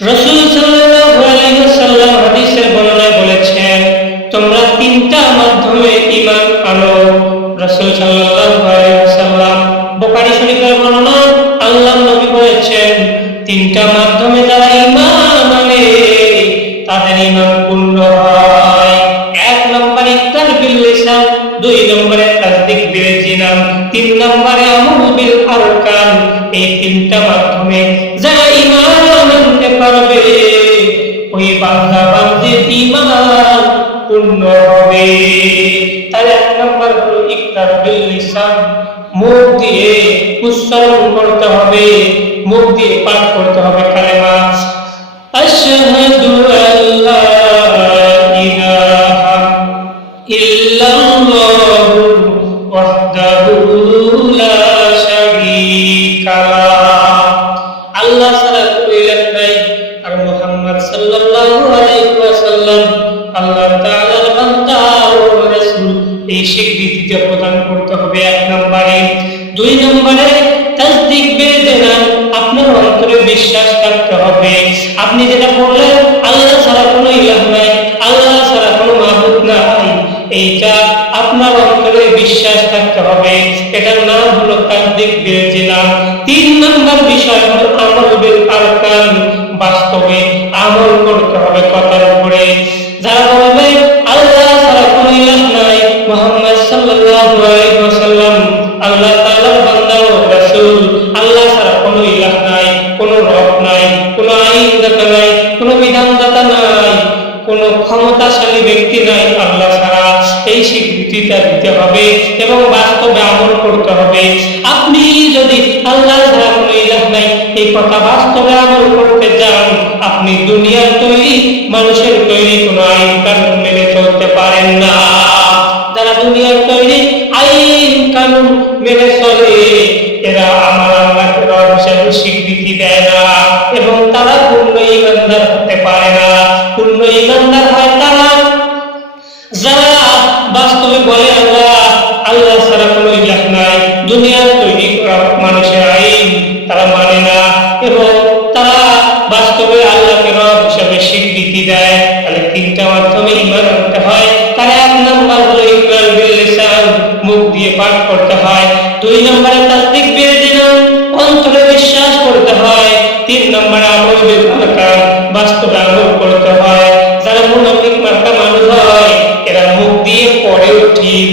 রাসূল সাল্লাল্লাহু আলাইহি ওয়াসাল্লাম হাদিসের বর্ণনায় বলেছেন, তোমরা তিনটা মাধ্যমে ঈমান আনো। রাসূল সাল্লাল্লাহু আলাইহি ওয়াসাল্লাম বুখারী শরীফের বর্ণনা, আল্লাহর নবী বলেছেন, তিনটা মাধ্যমে যারা ঈমান আনে তাদের ঈমান পূর্ণ হয়। এক নম্বরে ইকরার বিল লিসান, দুই নম্বরে তাসদীক বিল জিনান, তিন নম্বরে আমল বিল আরকান। এই তিনটা মাধ্যমে যারা ঈমান আনতে পারবে ওই বান্দা বান্দির ঈমান পূর্ণ হবে। তার এক নম্বর হলো ইকরার বিল লিসান, মুখ দিয়ে উচ্চারণ করতে হবে, মুখ দিয়ে পাঠ করতে হবে কালেমা আশহাদু আল্লা ইলাহা ইল্লাল্লাহু ওয়াহদাহু লা শারীকা লাহ। আল্লাহ ছাড়া কোনো ইলাহ নাই, আর মুহাম্মদ সাল্লাল্লাহু আলাইহি ওয়াসাল্লাম আল্লাহ তাআলার বান্দা ও রাসূল, এই স্বীকৃতিটা প্রদান করতে হবে এক নম্বরে। দুই নম্বরে তাসদীক বিল জিনান, আপনার অন্তরে বিশ্বাস রাখতে হবে। আপনি যেটা বললেন আল্লাহ ছাড়া কোনো ইলাহ নাই, আল্লাহ ছাড়া কোনো মাবুদ নাই, এইটা আপনার অন্তরে বিশ্বাস থাকতে হবে। এটার নাম হলো তাসদীক বিল জিনান। তিন নম্বর বিষয় হলো আমল বিল আরকান, বাস্তবে আমল করতে হবে কথার উপরে। যারা বলবে আল্লাহ ছাড়া কোনো ইলাহ নাই, মুহাম্মদ সাল্লাল্লাহু আলাইহি ওয়াসাল্লাম আল্লাহ তাআলার বান্দা ও রাসূল, আল্লাহ ছাড়া কোনো ইলাহ নাই, কোনো রব নাই, কোনো আইনদাতা নাই, কোনো বিধানদাতা নাই, কোনো ক্ষমতাশালী ব্যক্তি নাই আল্লাহ ছাড়া, এই স্বীকৃতিটা দিতে হবে এবং বাস্তবে আমল করতে হবে। আপনি যদি আল্লাহ ছাড়া কোনো ইলাহ নাই এই কথা বাস্তবে আমল করতে যান, আপনি দুনিয়ার তৈরি মানুষের তৈরি কোনো আইন কানুন মেনে চলতে পারেন না। যারা দুনিয়ার তৈরি আইন কানুন মেনে চলে এরা আমার আল্লাহকে রব হিসেবে স্বীকৃতি দেয় না এবং তারা পূর্ণ ঈমানদার হতে পারে না। পূর্ণ ঈমানদার হয় তারা যারা বাস্তবে বলে আল্লাহ ছাড়া কোনো ইলাহ নাই, দুনিয়ার তৈরি করা মানুষের আইন তারা মানে না এবং তারা বাস্তবে আল্লাহকে রব হিসেবে স্বীকৃতি দেয়। তাহলে তিনটা মাধ্যমে ঈমান আনতে হয়। তার এক নম্বর হলো ইকরার বিল লিসান, মুখ দিয়ে পাঠ করতে হয়। দুই নম্বরে তাসদীক বিল জিনান, অন্তরে বিশ্বাস করতে হয়। তিন নম্বরে আমল বিল আরকান, বাস্তবে আমল করতে হয়। যারা মুনাফিক মার্কা মানুষ হয় এরা মুখ দিয়ে পড়েও ঠিক,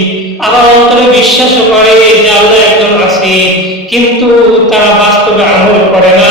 আবার অন্তরে বিশ্বাসও করে যে আল্লাহ একজন আছে, কিন্তু তারা বাস্তবে আমল করে না।